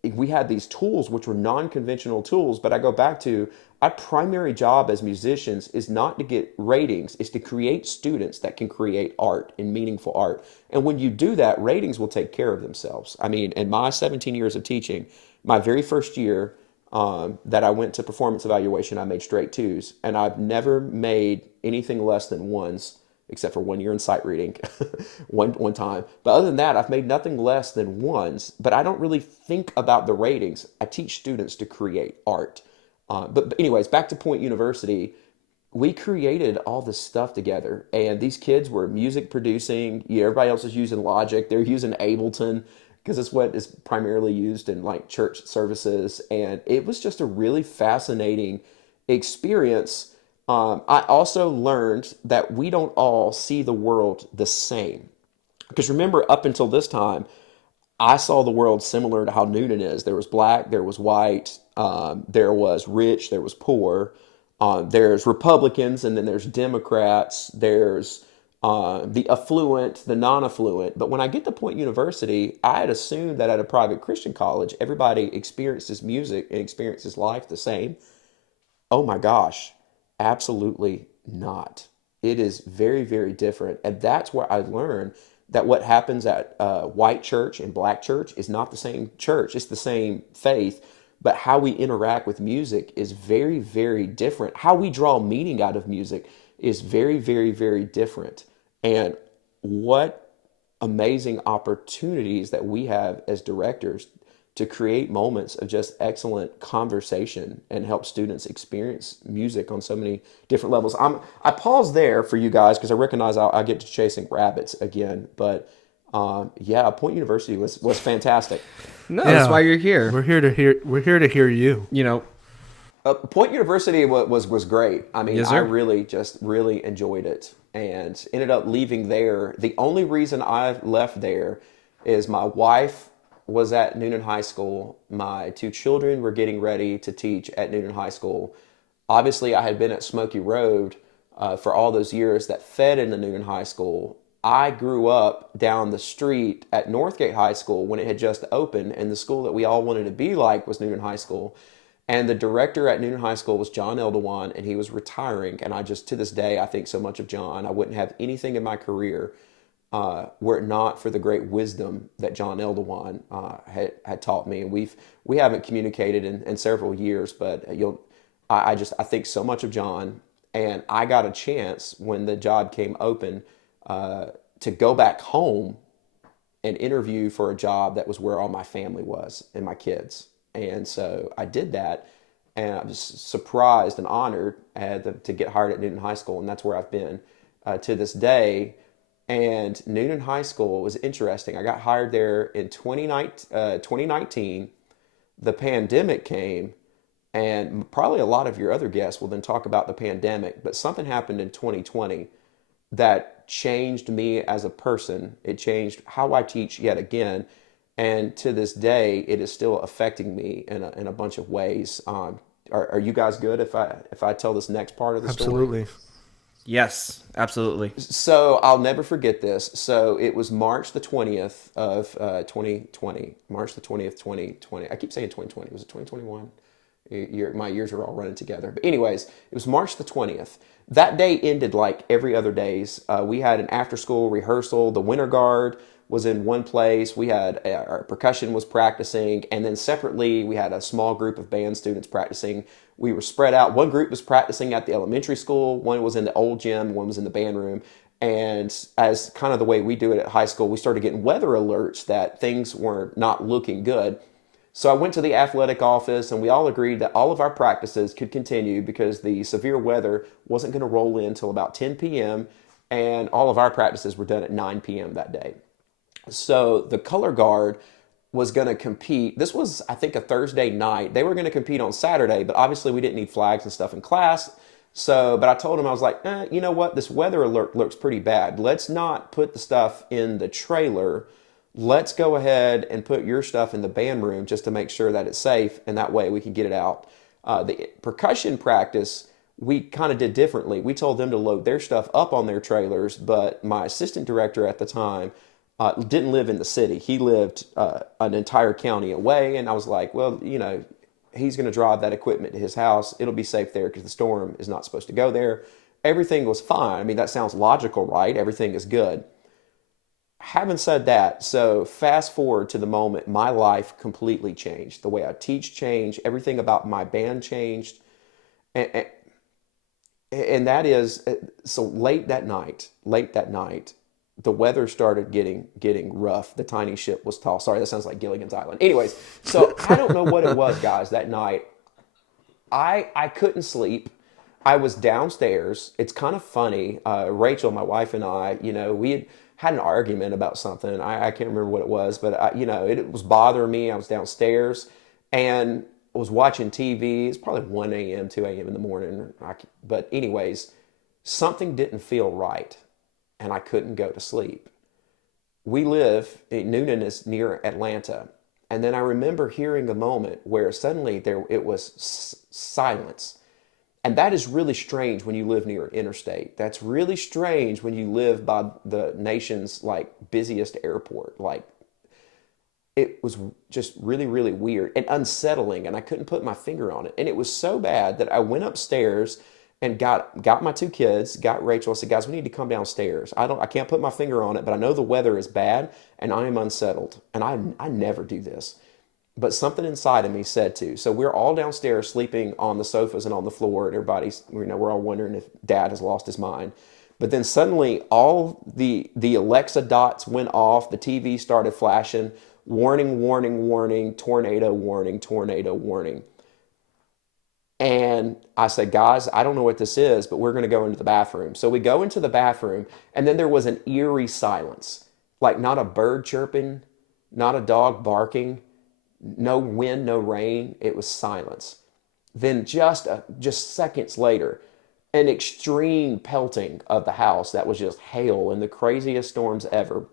we had these tools which were non-conventional tools. But I go back to our primary job as musicians is not to get ratings, is to create students that can create art and meaningful art. And when you do that, ratings will take care of themselves. I mean, in my 17 years of teaching, my very first year that I went to performance evaluation, I made straight twos, and I've never made anything less than ones, except for 1 year in sight reading, one time. But other than that, I've made nothing less than ones. But I don't really think about the ratings. I teach students to create art. But anyways, back to Point University, we created all this stuff together, and these kids were music producing. Everybody else is using Logic. They're using Ableton because it's what is primarily used in like church services. And it was just a really fascinating experience. I also learned that we don't all see the world the same. Because remember, up until this time, I saw the world similar to how Noonan is. There was black, there was white, there was rich, there was poor. There's Republicans, and then there's Democrats. There's the affluent, the non-affluent. But when I get to Point University, I had assumed that at a private Christian college, everybody experiences music and experiences life the same. Oh my gosh, absolutely not. It is very, very different. And that's where I learned that what happens at white church and black church is not the same church. It's the same faith, but how we interact with music is very, very different. How we draw meaning out of music is very, very, very different. And what amazing opportunities that we have as directors to create moments of just excellent conversation and help students experience music on so many different levels. I pause there for you guys because I recognize I'll get to chasing rabbits again, but yeah, Point University was fantastic. No, that's why you're here. We're here to hear you. You know, Point University was great. I mean, yes, I sir. really enjoyed it and ended up leaving there. The only reason I left there is my wife was at Noonan High School. My two children were getting ready to teach at Noonan High School. Obviously, I had been at Smoky Road for all those years that fed into Noonan High School. I grew up down the street at Northgate High School when it had just opened, and the school that we all wanted to be like was Noonan High School. And the director at Noonan High School was John Eldewan, and he was retiring. And I just, to this day, I think so much of John. I wouldn't have anything in my career were it not for the great wisdom that John Eldewan had taught me. And we haven't communicated in several years, but I think so much of John. And I got a chance when the job came open to go back home and interview for a job that was where all my family was and my kids. And so I did that, and I was surprised and honored to get hired at Noonan High School, and that's where I've been to this day. And Noonan High School was interesting. I got hired there in 2019. The pandemic came, and probably a lot of your other guests will then talk about the pandemic, but something happened in 2020 that changed me as a person. It changed how I teach yet again. And to this day, it is still affecting me in a bunch of ways. Are you guys good if I tell this next part of the story? Absolutely. Yes, absolutely. So I'll never forget this. So it was March the 20th of 2020. March the 20th, 2020. I keep saying 2020. Was it 2021? My years are all running together. But anyways, it was March the 20th. That day ended like every other days. We had an after-school rehearsal. The Winter Guard was in one place. We had our percussion was practicing, and then separately we had a small group of band students practicing. We were spread out. One group was practicing at the elementary school, one was in the old gym, one was in the band room, And as kind of the way we do it at high school, we started getting weather alerts that things were not looking good. So I went to the athletic office and we all agreed that all of our practices could continue because the severe weather wasn't going to roll in until about 10 p.m. and all of our practices were done at 9 p.m. that day. So the color guard was going to compete. This was, I think, a Thursday night. They were going to compete on Saturday, but obviously we didn't need flags and stuff in class. So, but I told him, I was like, you know what? This weather alert looks pretty bad. Let's not put the stuff in the trailer. Let's go ahead and put your stuff in the band room just to make sure that it's safe, and that way we can get it out. The percussion practice, we kind of did differently. We told them to load their stuff up on their trailers, but my assistant director at the time didn't live in the city. He lived an entire county away, and I was like, well, you know, he's going to drive that equipment to his house. It'll be safe there because the storm is not supposed to go there. Everything was fine. I mean, that sounds logical, right? Everything is good. Having said that, so fast forward to the moment my life completely changed. The way I teach changed. Everything about my band changed. And, and that is, so late that night, the weather started getting rough. The tiny ship was tall. Sorry, that sounds like Gilligan's Island. Anyways, so I don't know what it was, guys, that night. I couldn't sleep. I was downstairs. It's kind of funny. Rachel, my wife, and I, you know, we had an argument about something. I can't remember what it was, but you know, it was bothering me. I was downstairs and was watching TV. It's probably 1 a.m., 2 a.m. in the morning. But anyways, something didn't feel right, and I couldn't go to sleep. We live, Noonan is near Atlanta. And then I remember hearing a moment where suddenly it was silence. And that is really strange when you live near an interstate. That's really strange when you live by the nation's like busiest airport. Like, it was just really, really weird and unsettling, and I couldn't put my finger on it. And it was so bad that I went upstairs and got my two kids, got Rachel. I said, guys, we need to come downstairs. I can't put my finger on it, but I know the weather is bad and I am unsettled. And I never do this. But something inside of me said to. So we're all downstairs sleeping on the sofas and on the floor, and everybody's, you know, we're all wondering if Dad has lost his mind. But then suddenly all the Alexa dots went off, the TV started flashing, warning, warning, warning, tornado warning, tornado warning. And I said, guys, I don't know what this is, but we're going to go into the bathroom. So we go into the bathroom, and then there was an eerie silence. Like, not a bird chirping, not a dog barking, no wind, no rain. It was silence. Then just seconds later, an extreme pelting of the house that was just hail and the craziest storms ever.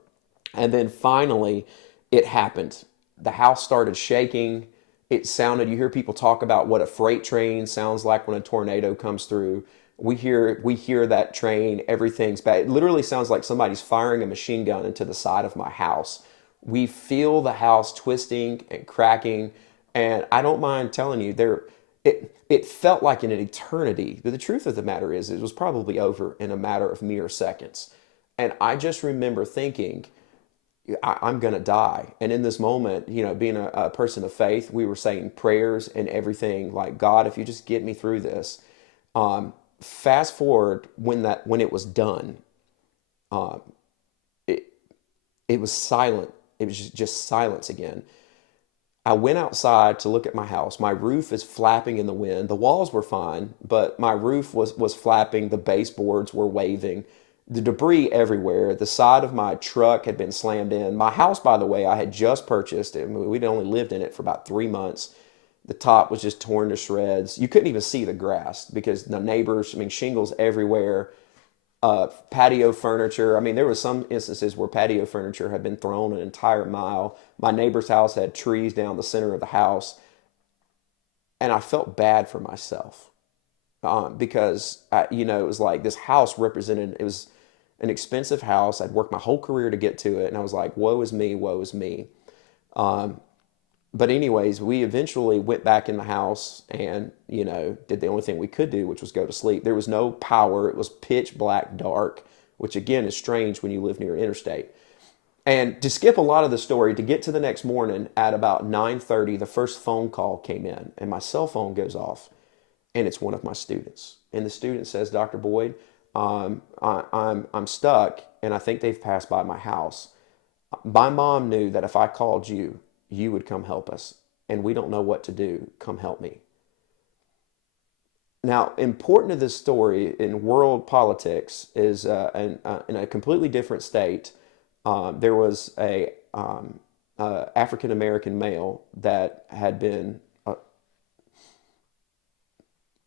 And then finally, it happened. The house started shaking. It sounded, you hear people talk about what a freight train sounds like when a tornado comes through. We hear that train, everything's bad. It literally sounds like somebody's firing a machine gun into the side of my house. We feel the house twisting and cracking, and I don't mind telling you, it felt like an eternity. But the truth of the matter is, it was probably over in a matter of mere seconds. And I just remember thinking, I'm going to die. And in this moment, you know, being a person of faith, we were saying prayers and everything like, God, if you just get me through this. Fast forward when it was done, um, it, it was silent. It was just silence again. I went outside to look at my house. My roof is flapping in the wind. The walls were fine, but my roof was flapping. The baseboards were waving. The debris everywhere. The side of my truck had been slammed in. My house, by the way, I had just purchased. We'd only lived in it for about 3 months. The top was just torn to shreds. You couldn't even see the grass because the neighbors, I mean, shingles everywhere. Patio furniture. I mean, there was some instances where patio furniture had been thrown an entire mile. My neighbor's house had trees down the center of the house. And I felt bad for myself because, you know, it was like this house represented, it was an expensive house. I'd worked my whole career to get to it. And I was like, woe is me, woe is me. But anyways, we eventually went back in the house and, you know, did the only thing we could do, which was go to sleep. There was no power. It was pitch black dark, which again is strange when you live near an interstate. And to skip a lot of the story, to get to the next morning at about 9:30, the first phone call came in and my cell phone goes off and it's one of my students. And the student says, Dr. Boyd, I'm stuck, and I think they've passed by my house. My mom knew that if I called you, you would come help us, and we don't know what to do. Come help me. Now, important to this story in world politics is in a completely different state. There was a African American male that had been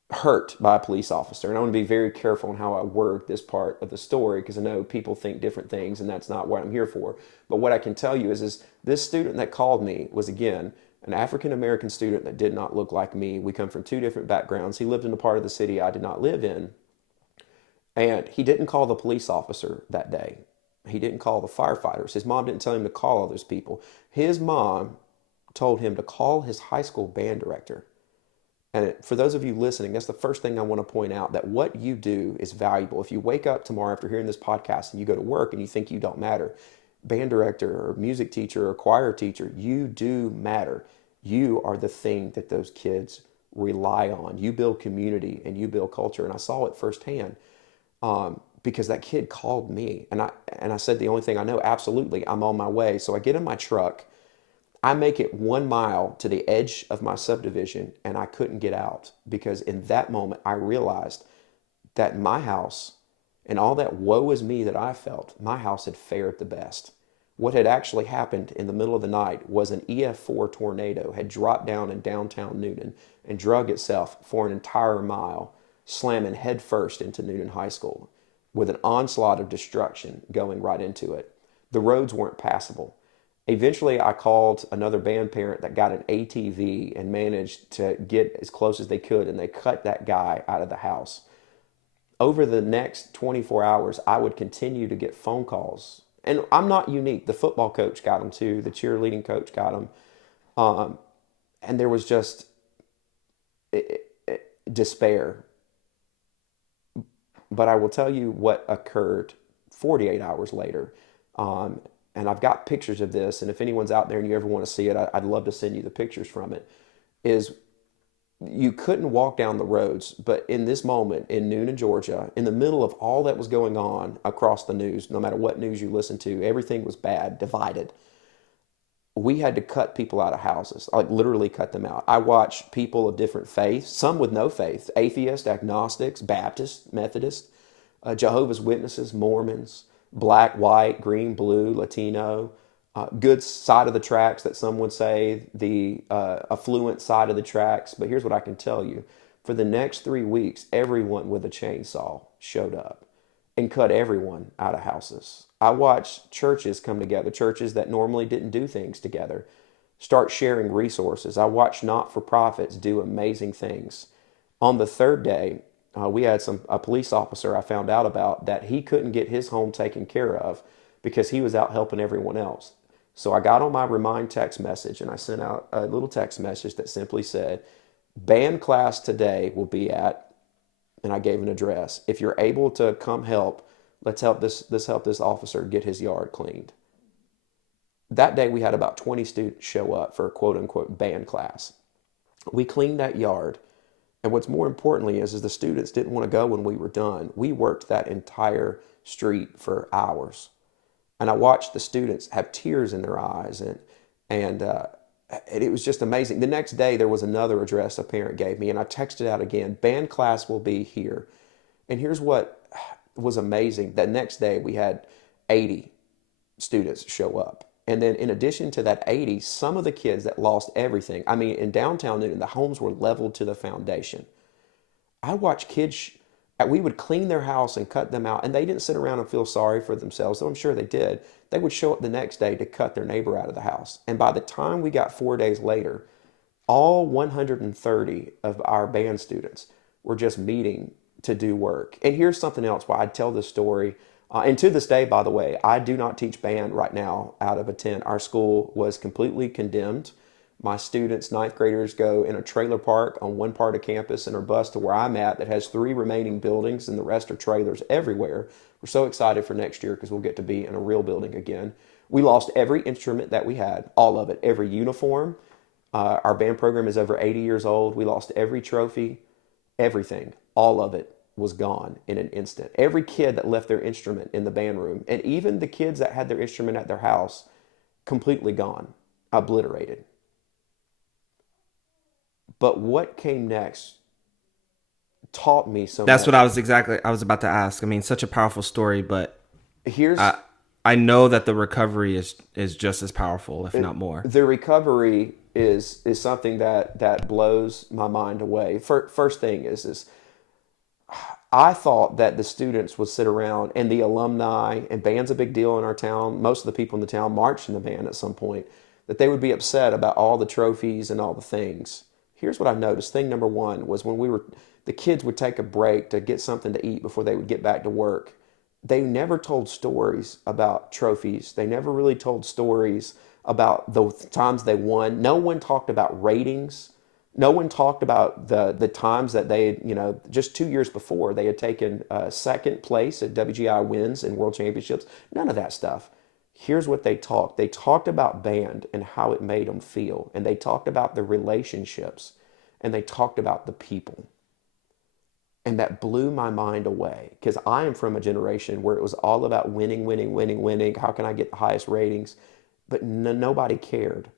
hurt by a police officer. And I want to be very careful on how I word this part of the story because I know people think different things and that's not what I'm here for. But what I can tell you is this student that called me was, again, an African American student that did not look like me. We come from two different backgrounds. He lived in a part of the city I did not live in. And he didn't call the police officer that day. He didn't call the firefighters. His mom didn't tell him to call all those people. His mom told him to call his high school band director. And for those of you listening, that's the first thing I want to point out, that what you do is valuable. If you wake up tomorrow after hearing this podcast and you go to work and you think you don't matter, band director or music teacher or choir teacher, you do matter. You are the thing that those kids rely on. You build community and you build culture. And I saw it firsthand because that kid called me and I said, the only thing I know, absolutely, I'm on my way. So I get in my truck. I make it 1 mile to the edge of my subdivision and I couldn't get out because in that moment I realized that my house and all that woe is me that I felt, my house had fared the best. What had actually happened in the middle of the night was an EF4 tornado had dropped down in downtown Newnan and drug itself for an entire mile, slamming headfirst into Newnan High School with an onslaught of destruction going right into it. The roads weren't passable. Eventually, I called another band parent that got an ATV and managed to get as close as they could, and they cut that guy out of the house. Over the next 24 hours, I would continue to get phone calls. And I'm not unique. The football coach got them too. The cheerleading coach got them. And there was just despair. But I will tell you what occurred 48 hours later. And I've got pictures of this, and if anyone's out there and you ever want to see it, I'd love to send you the pictures from it, is you couldn't walk down the roads, but in this moment in Newnan, Georgia, in the middle of all that was going on across the news, no matter what news you listened to, everything was bad, divided. We had to cut people out of houses, like literally cut them out. I watched people of different faiths, some with no faith, atheists, agnostics, Baptists, Methodists, Jehovah's Witnesses, Mormons, black, white, green, blue, Latino, good side of the tracks that some would say, the affluent side of the tracks. But here's what I can tell you. For the next 3 weeks, everyone with a chainsaw showed up and cut everyone out of houses. I watched churches come together, churches that normally didn't do things together, start sharing resources. I watched not-for-profits do amazing things. On the third day, we had a police officer I found out about that he couldn't get his home taken care of because he was out helping everyone else. So I got on my Remind text message and I sent out a little text message that simply said, band class today will be at, and I gave an address. If you're able to come help, let's help this officer get his yard cleaned. That day we had about 20 students show up for a quote unquote band class. We cleaned that yard. And what's more importantly is the students didn't want to go when we were done. We worked that entire street for hours. And I watched the students have tears in their eyes, and it was just amazing. The next day, there was another address a parent gave me, and I texted out again, band class will be here. And here's what was amazing. That next day, we had 80 students show up. And then in addition to that 80, some of the kids that lost everything, I mean, in downtown Newnan, the homes were leveled to the foundation. I watched kids, we would clean their house and cut them out, and they didn't sit around and feel sorry for themselves, though I'm sure they did. They would show up the next day to cut their neighbor out of the house. And by the time we got 4 days later, all 130 of our band students were just meeting to do work. And here's something else why I tell this story. And to this day, by the way, I do not teach band right now out of a tent. Our school was completely condemned. My students, ninth graders, go in a trailer park on one part of campus and are bused to where I'm at that has 3 remaining buildings, and the rest are trailers everywhere. We're so excited for next year because we'll get to be in a real building again. We lost every instrument that we had, all of it, every uniform. Our band program is over 80 years old. We lost every trophy, everything, all of it. was gone in an instant. Every kid that left their instrument in the band room, and even the kids that had their instrument at their house, completely gone, obliterated. But what came next taught me so That's what much. I was about to ask. I mean, such a powerful story, but Here's I I know that the recovery is just as powerful, if not more. the recovery is something that blows my mind away. First thing is I thought that the students would sit around and the alumni, and band's a big deal in our town. Most of the people in the town marched in the band at some point, that they would be upset about all the trophies and all the things. Here's what I noticed. Thing number one was when the kids would take a break to get something to eat before they would get back to work. They never told stories about trophies. They never really told stories about the times they won. No one talked about ratings. No one talked about the times that they had, just 2 years before they had taken second place at WGI wins and world championships. None of that stuff. Here's what they talked. They talked about band and how it made them feel. And they talked about the relationships. And they talked about the people. And that blew my mind away because I am from a generation where it was all about winning, winning, winning, winning. How can I get the highest ratings? But nobody cared.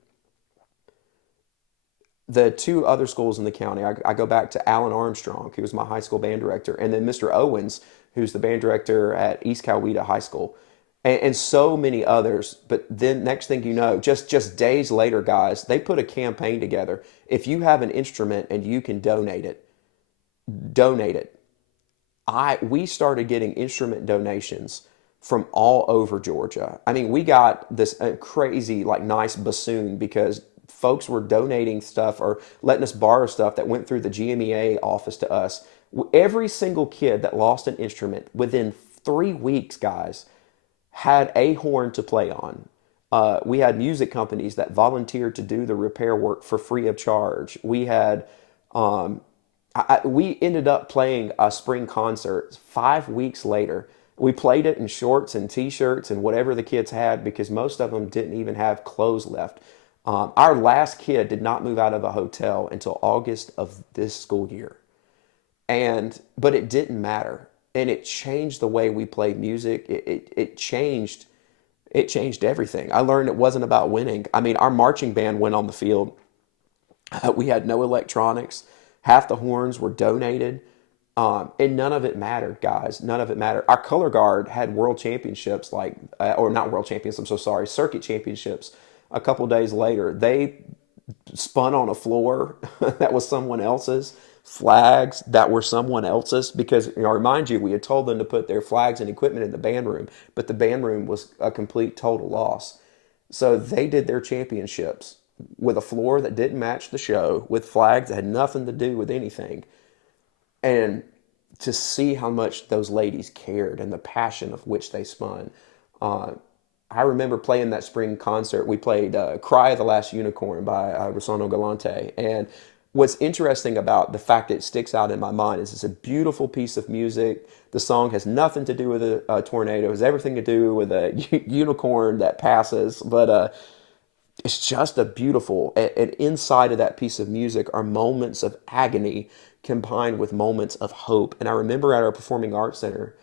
The two other schools in the county, I go back to Alan Armstrong, who was my high school band director, and then Mr. Owens, who's the band director at East Coweta High School, and so many others. But then next thing you know, just days later, guys, they put a campaign together. If you have an instrument and you can donate it, donate it. We started getting instrument donations from all over Georgia. I mean, we got this crazy, like, nice bassoon because folks were donating stuff or letting us borrow stuff that went through the GMEA office to us. Every single kid that lost an instrument within 3 weeks, guys, had a horn to play on. We had music companies that volunteered to do the repair work for free of charge. We had we ended up playing a spring concert 5 weeks later. We played it in shorts and t-shirts and whatever the kids had because most of them didn't even have clothes left. Our last kid did not move out of a hotel until August of this school year. But it didn't matter. And it changed the way we played music. It changed everything. I learned it wasn't about winning. I mean, our marching band went on the field. We had no electronics. Half the horns were donated. And none of it mattered, guys. None of it mattered. Our color guard had world championships, or not world champions, I'm so sorry, circuit championships a couple days later. They spun on a floor that was someone else's, flags that were someone else's, because, remind you, we had told them to put their flags and equipment in the band room, but the band room was a complete total loss. So they did their championships with a floor that didn't match the show, with flags that had nothing to do with anything. And to see how much those ladies cared and the passion of which they spun. I remember playing that spring concert. We played Cry of the Last Unicorn by Rossano Galante. And what's interesting about the fact that it sticks out in my mind is it's a beautiful piece of music. The song has nothing to do with a tornado. It has everything to do with a unicorn that passes. But it's just a beautiful, and inside of that piece of music are moments of agony combined with moments of hope. And I remember at our Performing Arts Center,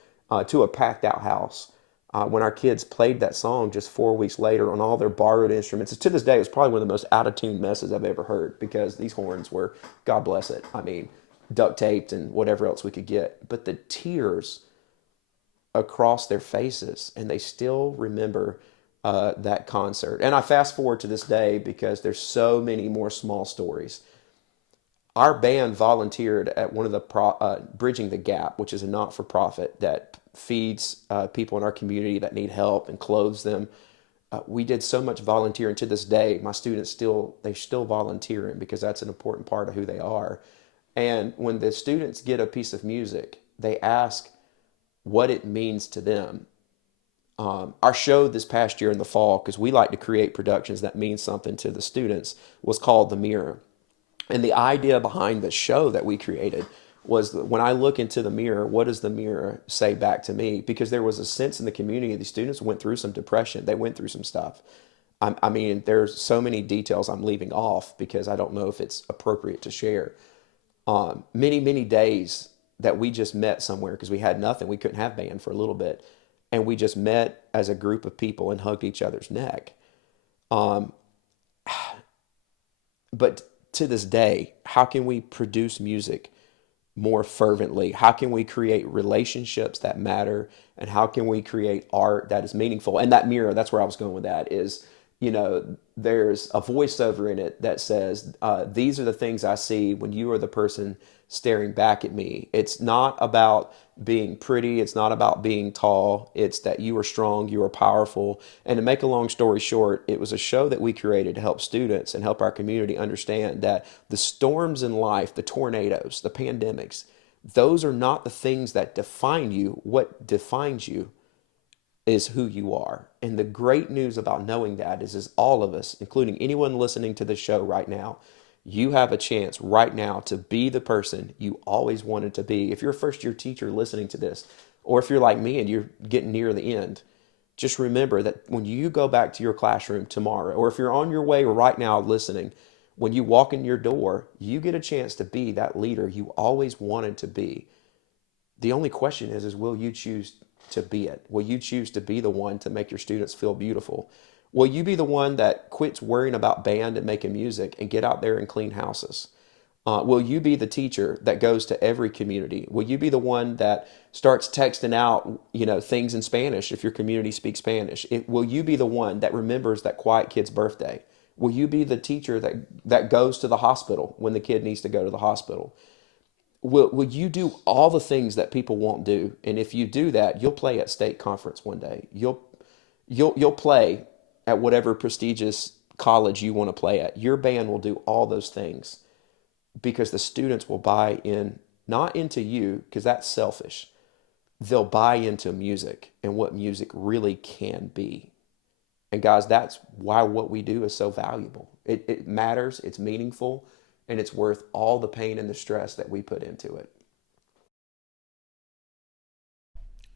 to a packed out house, when our kids played that song just 4 weeks later on all their borrowed instruments. To this day, it's probably one of the most out of tune messes I've ever heard because these horns were, God bless it, I mean, duct taped and whatever else we could get. But the tears across their faces, and they still remember that concert. And I fast forward to this day because there's so many more small stories. Our band volunteered at one of the Bridging the Gap, which is a not-for-profit that feeds people in our community that need help and clothes them. We did so much volunteering. To this day, my students they're still volunteering because that's an important part of who they are. And when the students get a piece of music, they ask what it means to them. Our show this past year in the fall, because we like to create productions that mean something to the students, was called The Mirror. And the idea behind the show that we created was that when I look into the mirror, what does the mirror say back to me? Because there was a sense in the community, the students went through some depression. They went through some stuff. I mean, there's so many details I'm leaving off because I don't know if it's appropriate to share. Many, many days that we just met somewhere because we had nothing. We couldn't have band for a little bit. And we just met as a group of people and hugged each other's neck. Um, but to this day, how can we produce music more fervently? How can we create relationships that matter? And how can we create art that is meaningful? And that mirror, that's where I was going with that, is, there's a voiceover in it that says, these are the things I see when you are the person staring back at me. It's not about being pretty. It's not about being tall. It's that you are strong, you are powerful. And to make a long story short, it was a show that we created to help students and help our community understand that the storms in life, the tornadoes, the pandemics, those are not the things that define you. What defines you is who you are. And the great news about knowing that is all of us, including anyone listening to this show right now, you have a chance right now to be the person you always wanted to be. If you're a first year teacher listening to this, or if you're like me and you're getting near the end, just remember that when you go back to your classroom tomorrow, or if you're on your way right now listening, when you walk in your door, you get a chance to be that leader you always wanted to be. The only question is will you choose to be it? Will you choose to be the one to make your students feel beautiful? Will you be the one that quits worrying about band and making music and get out there and clean houses? Will you be the teacher that goes to every community? Will you be the one that starts texting out, things in Spanish if your community speaks Spanish? Will you be the one that remembers that quiet kid's birthday? Will you be the teacher that goes to the hospital when the kid needs to go to the hospital? Will you do all the things that people won't do? And if you do that, you'll play at state conference one day. You'll play at whatever prestigious college you want to play at. Your band will do all those things because the students will buy in, not into you, because that's selfish. They'll buy into music and what music really can be. And guys, that's why what we do is so valuable. It matters, it's meaningful, and it's worth all the pain and the stress that we put into it.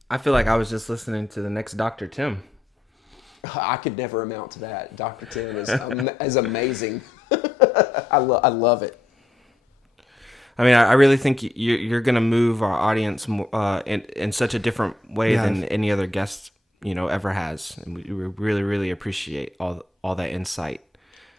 I feel like I was just listening to the next Dr. Tim. I could never amount to that. Dr. Tim is amazing. I love it. I mean, I really think you're going to move our audience in such a different way than any other guest, ever has. And we really, really appreciate all that insight.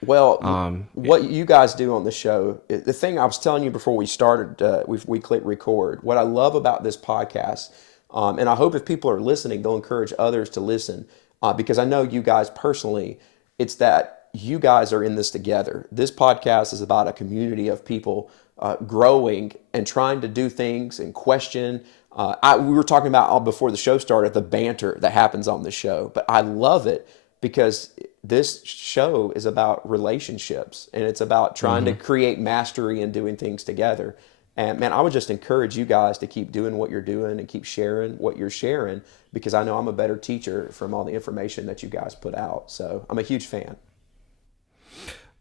Well, what you guys do on the show, the thing I was telling you before we started, we clicked record. What I love about this podcast, and I hope if people are listening, they'll encourage others to listen, because I know you guys personally, it's that you guys are in this together. This podcast is about a community of people growing and trying to do things and question. We were talking about before the show started, the banter that happens on the show, but I love it because this show is about relationships and it's about trying to create mastery and doing things together. And man, I would just encourage you guys to keep doing what you're doing and keep sharing what you're sharing, because I know I'm a better teacher from all the information that you guys put out. So I'm a huge fan.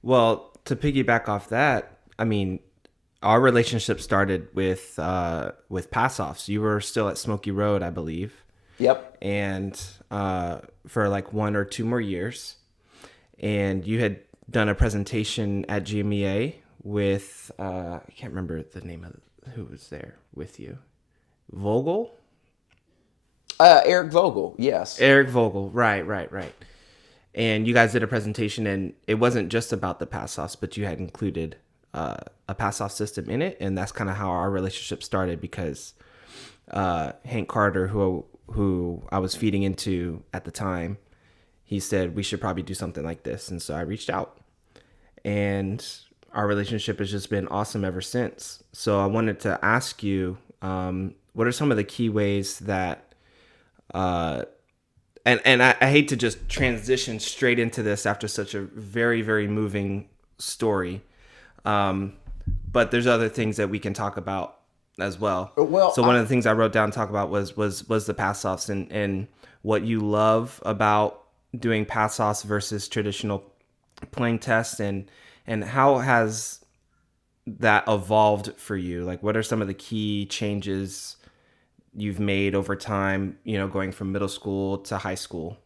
Well, to piggyback off that, I mean, our relationship started with pass-offs. You were still at Smoky Road, I believe. Yep. And for like 1 or 2 more years. And you had done a presentation at GMEA with, I can't remember the name of who was there with you. Vogel? Eric Vogel, yes. Eric Vogel, right. And you guys did a presentation, and it wasn't just about the pass-offs, but you had included a pass-off system in it. And that's kind of how our relationship started, because Hank Carter, who I was feeding into at the time, he said we should probably do something like this. And so I reached out, and our relationship has just been awesome ever since. So I wanted to ask you, what are some of the key ways that, and I hate to just transition straight into this after such a very, very moving story. But there's other things that we can talk about as well. So one of the things I wrote down to talk about was the pass-offs and what you love about doing pass-offs versus traditional playing tests, and how has that evolved for you? Like, what are some of the key changes you've made over time, going from middle school to high school?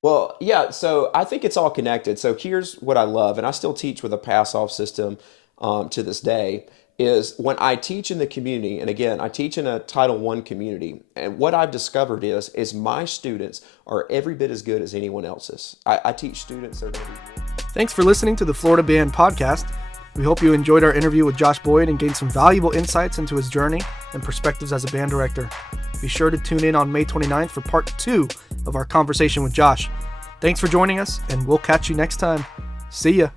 Well, yeah, so I think it's all connected. So here's what I love, and I still teach with a pass-off system to this day, is when I teach in the community, and again, I teach in a Title I community, and what I've discovered is my students are every bit as good as anyone else's. I teach students that are going to be... Thanks for listening to the Florida Band Podcast. We hope you enjoyed our interview with Josh Boyd and gained some valuable insights into his journey and perspectives as a band director. Be sure to tune in on May 29th for part 2 of our conversation with Josh. Thanks for joining us, and we'll catch you next time. See ya.